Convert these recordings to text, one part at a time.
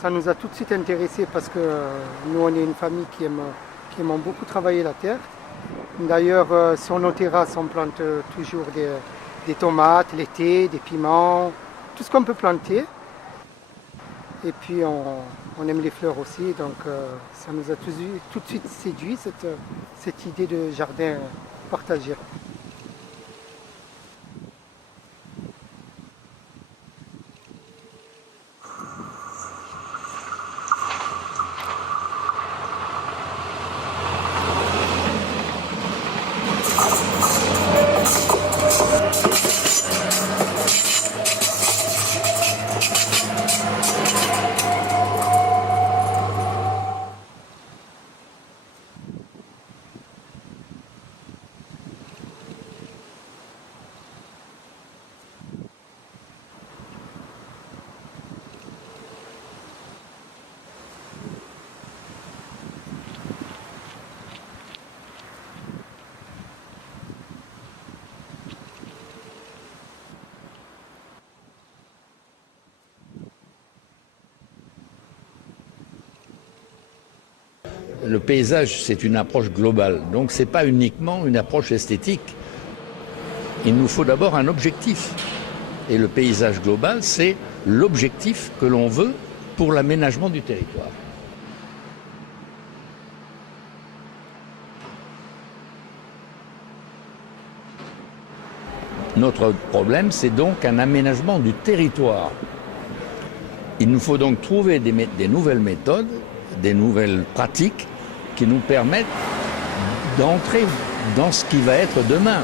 ça nous a tout de suite intéressés parce que nous, on est une famille qui aime beaucoup travailler la terre. D'ailleurs, sur nos terrasses, on plante toujours des tomates l'été, des piments, tout ce qu'on peut planter. Et puis, on aime les fleurs aussi, donc ça nous a tout de suite séduit, cette idée de jardin partagé. Le paysage, c'est une approche globale, donc ce n'est pas uniquement une approche esthétique. Il nous faut d'abord un objectif. Et le paysage global, c'est l'objectif que l'on veut pour l'aménagement du territoire. Notre problème, c'est donc un aménagement du territoire. Il nous faut donc trouver des nouvelles méthodes, des nouvelles pratiques qui nous permettent d'entrer dans ce qui va être demain.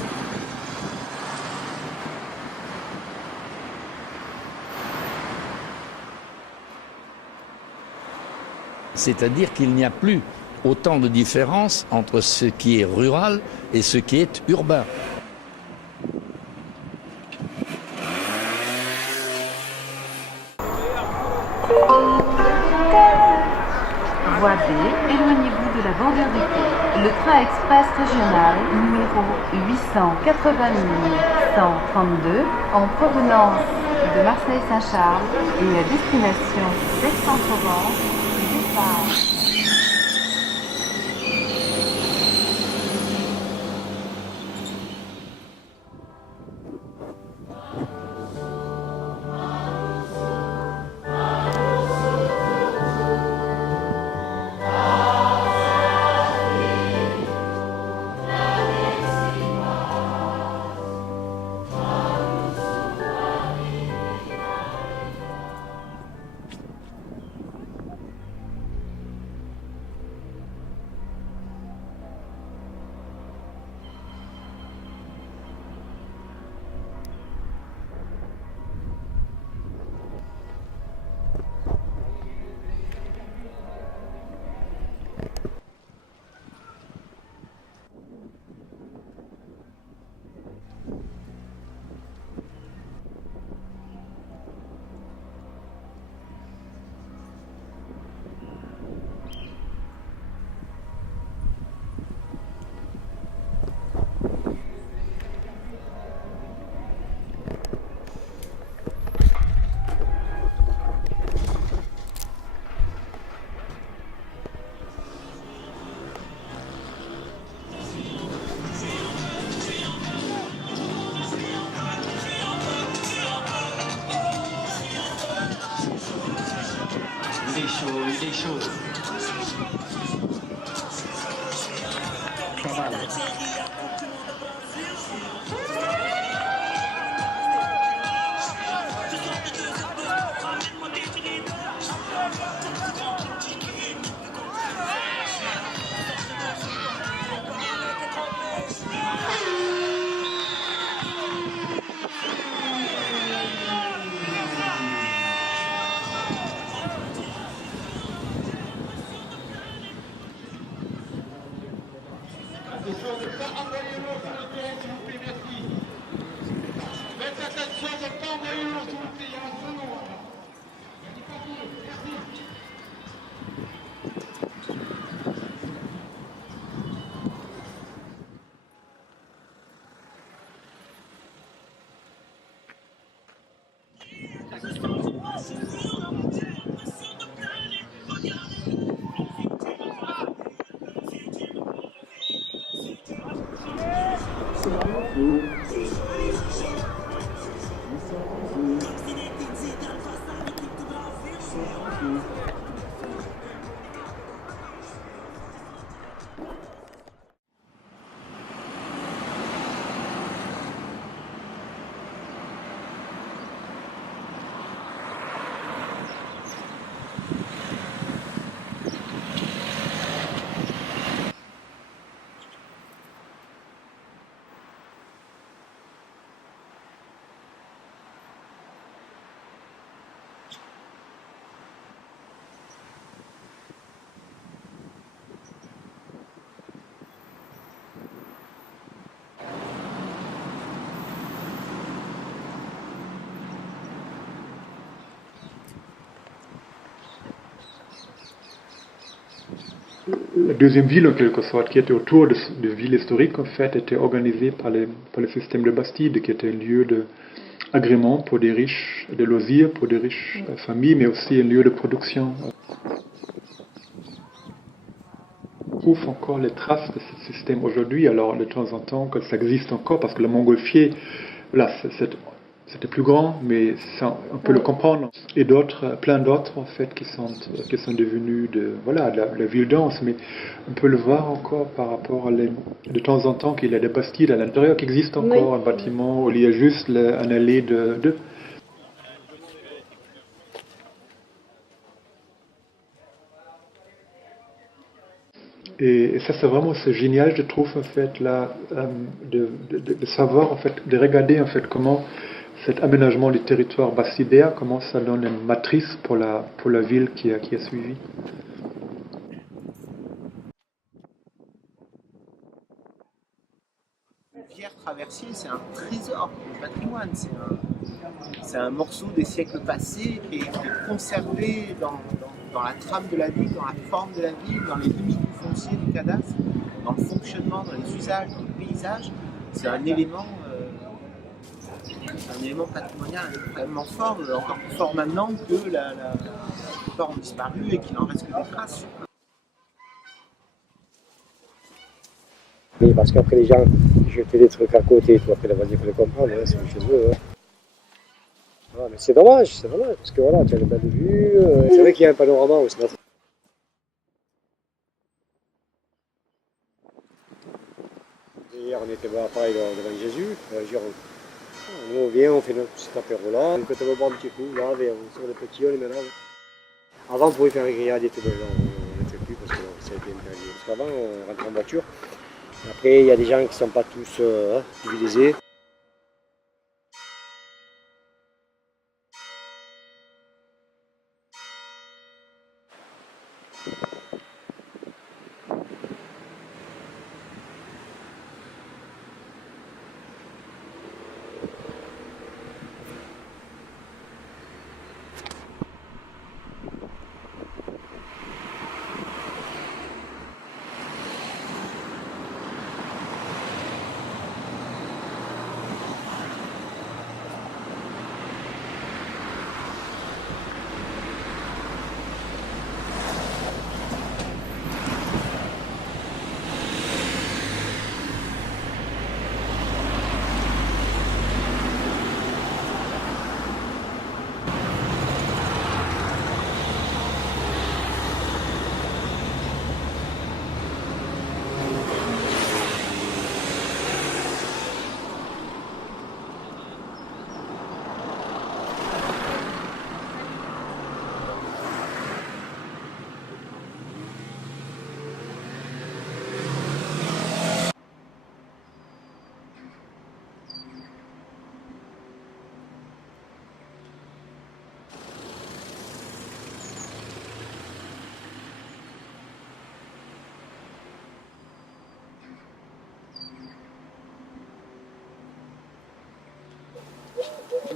C'est-à-dire qu'il n'y a plus autant de différence entre ce qui est rural et ce qui est urbain. Voie B, éloignez-vous de la bordure du quai. Le train express régional numéro 880 132 en provenance de Marseille-Saint-Charles et à destination d'Aix-en-Provence départ. Il est chaud. Pas mal. Attention de ne pas envoyer l'eau sur le terrain, s'il vous plaît, merci. Faites attention de ne pas envoyer l'eau sur le terrain, il y a un genou. Merci. La deuxième ville, en quelque sorte, qui était autour de ville historique, en fait, était organisée par le système de Bastide, qui était un lieu d'agrément pour des riches, de loisirs pour des riches familles, mais aussi un lieu de production. On trouve encore les traces de ce système aujourd'hui, alors de temps en temps, que ça existe encore, parce que le Montgolfier, là, c'était plus grand, mais ça, on peut le comprendre. Et d'autres, plein d'autres en fait, qui sont devenus la ville dense, mais on peut le voir encore par rapport de temps en temps qu'il y a des Bastides à l'intérieur qui existent encore, un bâtiment où il y a juste un allée de. Et ça, c'est génial, je trouve, en fait, là, de savoir, en fait, de regarder, en fait, comment cet aménagement du territoire bastidéen, comment ça donne une matrice pour la ville qui a suivi. Le Vierre traversier, c'est un trésor du patrimoine, c'est un morceau des siècles passés qui est conservé dans la trame de la ville, dans la forme de la ville, dans les limites du foncier, du cadastre, dans le fonctionnement, dans les usages, dans le paysage. C'est un élément patrimonial extrêmement fort, encore plus fort maintenant que la plupart ont disparu et qu'il n'en reste que des traces. Oui, parce qu'après les gens jetaient des trucs à côté, tout après la voisine, il faut les comprendre, hein, c'est chez eux. Hein. Ah, mais c'est dommage, parce que voilà, tu as le bas de vue, c'est vrai qu'il y a un panorama aussi. Hier, on était pareil devant Jésus, nous on vient, on fait notre petit apéro là, on peut te boire un petit coup, là, sur les petits, on les met là. Avant, on pouvait faire une grillade et tout, mais là, on ne le fait plus parce que ça a été interdit. Parce qu'avant, on rentrait en voiture. Après, il y a des gens qui ne sont pas tous civilisés.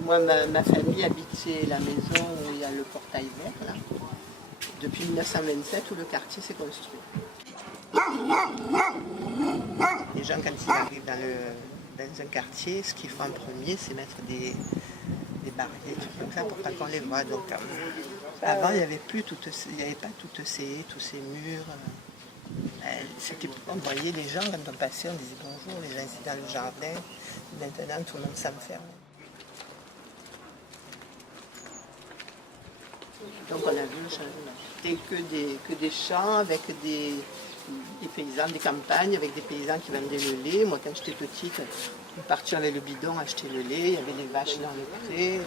Moi, ma famille habitait la maison où il y a le portail vert, là, depuis 1927, où le quartier s'est construit. Les gens, quand ils arrivent dans un quartier, ce qu'ils font en premier, c'est mettre des barrières, des trucs comme ça, pour pas qu'on les voit. Donc, avant, il n'y avait pas tous ces murs On voyait les gens, quand on passait, on disait bonjour, les gens étaient dans le jardin. Maintenant, tout le monde s'enferme. Donc on a vu le changement. C'était que des champs avec des paysans, des campagnes, avec des paysans qui vendaient le lait. Moi, quand j'étais petite, on partait avec le bidon, acheter le lait, il y avait des vaches dans le pré.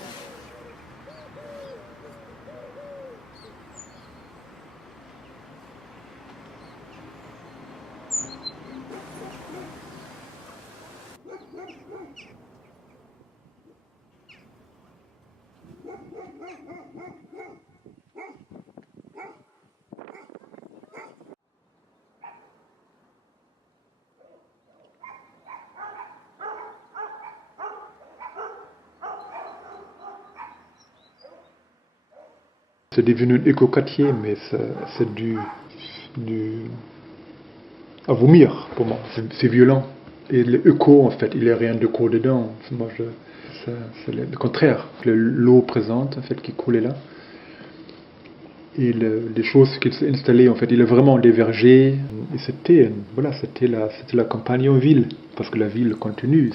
C'est devenu un éco-quartier, mais c'est à vomir pour moi. C'est violent. Et l'éco, en fait, il n'y a rien d'éco dedans. Moi, c'est le contraire. L'eau présente, en fait, qui coulait là. Et les choses qui s'est installées, en fait, il est vraiment des vergers. Et c'était la campagne en ville, parce que la ville continue.